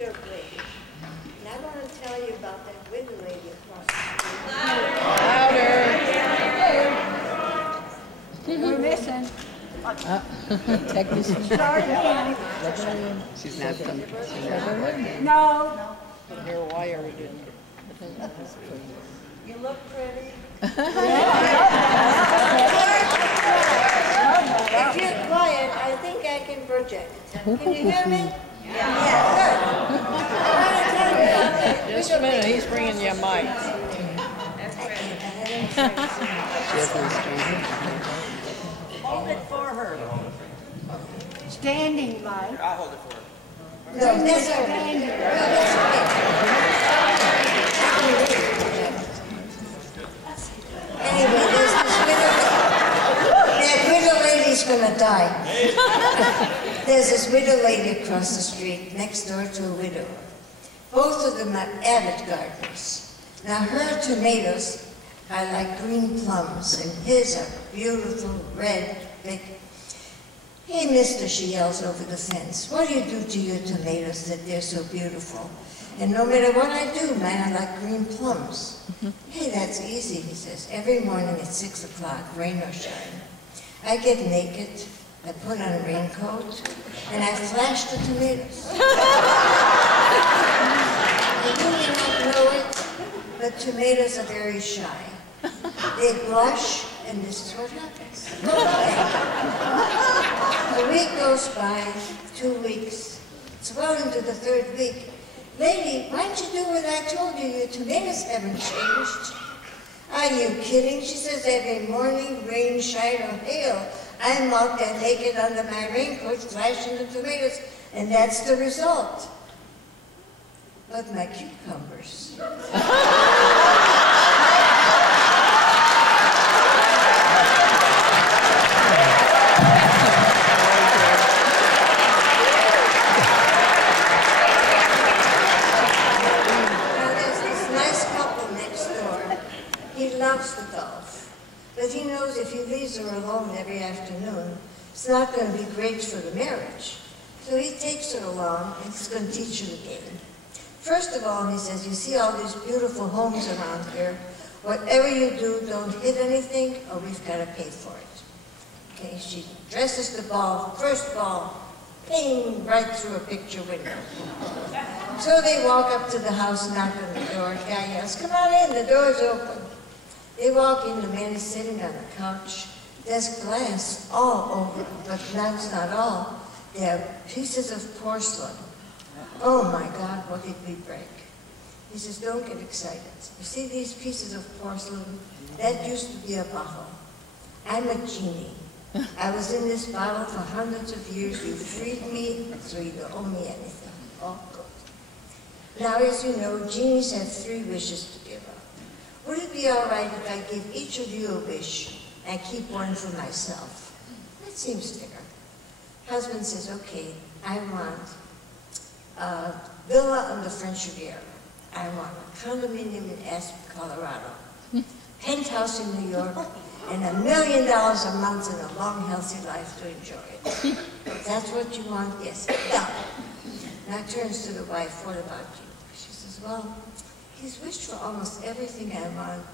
lady. And I want to tell you about that widow lady across the street. Louder! We're missing. Technician. Start again. She's not from. No. Here, why are we doing it? You look pretty. If you're quiet, I think I can project. Can you hear me? Yeah. Good. I want to tell you about that. Just a minute, he's bringing you a mic. Hold it for her. Standing, Mike. I'll hold it for her. No, that's okay. No, that's okay. Anyway, there's this that widow lady's gonna die. There's this widow lady across the street, next door to a widow. Both of them are avid gardeners. Now her tomatoes are like green plums, and his are beautiful, red, big. Hey, mister, she yells over the fence, what do you do to your tomatoes that they're so beautiful? And no matter what I do, man, I like green plums. Hey, that's easy, he says. Every morning at 6 o'clock, rain or shine, I get naked, I put on a raincoat, and I flash the tomatoes. You may not know it, but tomatoes are very shy. They blush, and this is what happens. A week goes by, 2 weeks. It's well into the 3rd week. Lady, why didn't you do what I told you? Your tomatoes haven't changed. Are you kidding? She says, every morning, rain, shine, or hail, I'm out there naked under my raincoat, flashing the tomatoes, and that's the result. But my cucumbers. Loves the golf, but he knows if he leaves her alone every afternoon, it's not going to be great for the marriage. So he takes her along and he's going to teach her the game. First of all, he says, you see all these beautiful homes around here. Whatever you do, don't hit anything or we've got to pay for it. Okay, she dresses the ball, first ball, ping, right through a picture window. So they walk up to the house, knock on the door. Guy yells, come on in, the door's open. They walk in, the man is sitting on the couch. There's glass all over, but that's not all. There are pieces of porcelain. Oh my God, what did we break? He says, don't get excited. You see these pieces of porcelain? That used to be a bottle. I'm a genie. I was in this bottle for hundreds of years. You freed me, so you don't owe me anything. Oh, good. Now, as you know, genies have 3 wishes to give up. Would it be all right if I give each of you a wish and keep one for myself? That seems fair. Husband says, okay, I want a villa on the French Riviera. I want a condominium in Aspen, Colorado, penthouse in New York, and $1 million a month and a long, healthy life to enjoy it. That's what you want? Yes, done. Now turns to the wife, what about you? She says, well, he's wished for almost everything I want.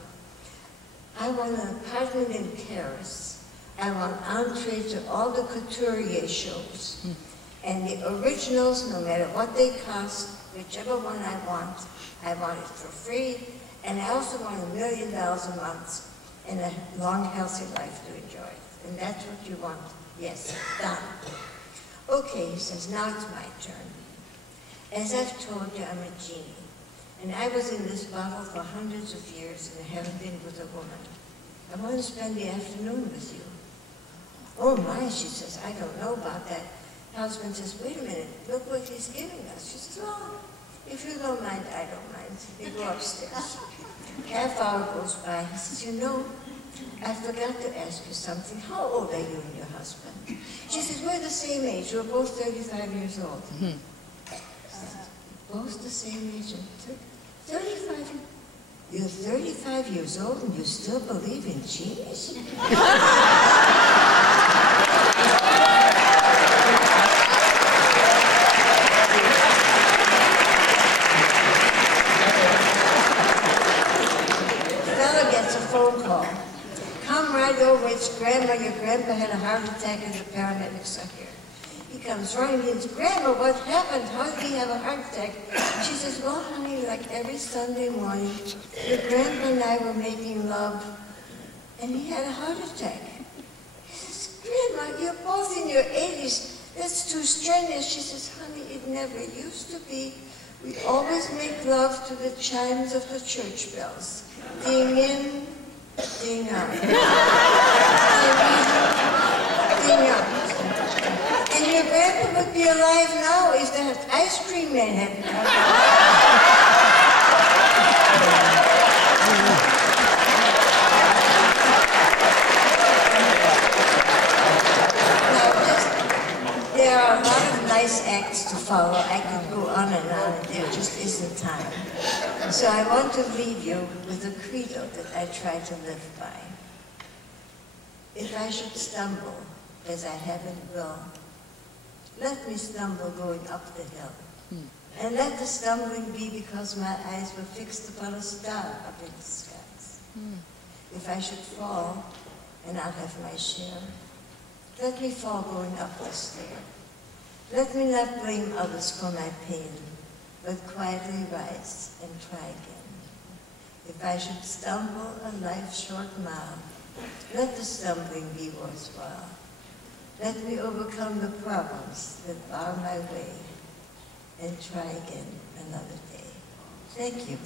I want an apartment in Paris. I want entree to all the couturier shows. And the originals, no matter what they cost, whichever one I want it for free. And I also want $1 million a month and a long, healthy life to enjoy it. And that's what you want? Yes, done. Okay, he says, now it's my turn. As I've told you, I'm a genie. And I was in this bottle for hundreds of years and I haven't been with a woman. I want to spend the afternoon with you. Oh my, she says, I don't know about that. Husband says, wait a minute, look what he's giving us. She says, well, if you don't mind, I don't mind. They go upstairs. Half hour goes by. He says, you know, I forgot to ask you something. How old are you and your husband? She says, we're the same age. We're both 35 years old. Both the same age, 35. You're 35 years old and you still believe in genius? a heart attack and the paramedics are here. He comes running in, Grandma, what happened? How did he have a heart attack? She says, well, honey, like every Sunday morning, your grandpa and I were making love, and he had a heart attack. He says, Grandma, you're both in your 80s. That's too strenuous. She says, honey, it never used to be. We always make love to the chimes of the church bells. Ding in, ding out. Ding in, ding out. And your grandpa would be alive now if that ice cream man hadn't come. Now, there are a lot of nice acts to follow. I could go on, and there just isn't time. So I want to leave you with a credo that I try to live by. If I should stumble, as I haven't will, let me stumble going up the hill. And let the stumbling be because my eyes were fixed upon a star up in the skies. If I should fall, and I'll have my share, let me fall going up the stair. Let me not blame others for my pain, but quietly rise and try again. If I should stumble a life's short mile, let the stumbling be worthwhile. Let me overcome the problems that bar my way and try again another day. Thank you.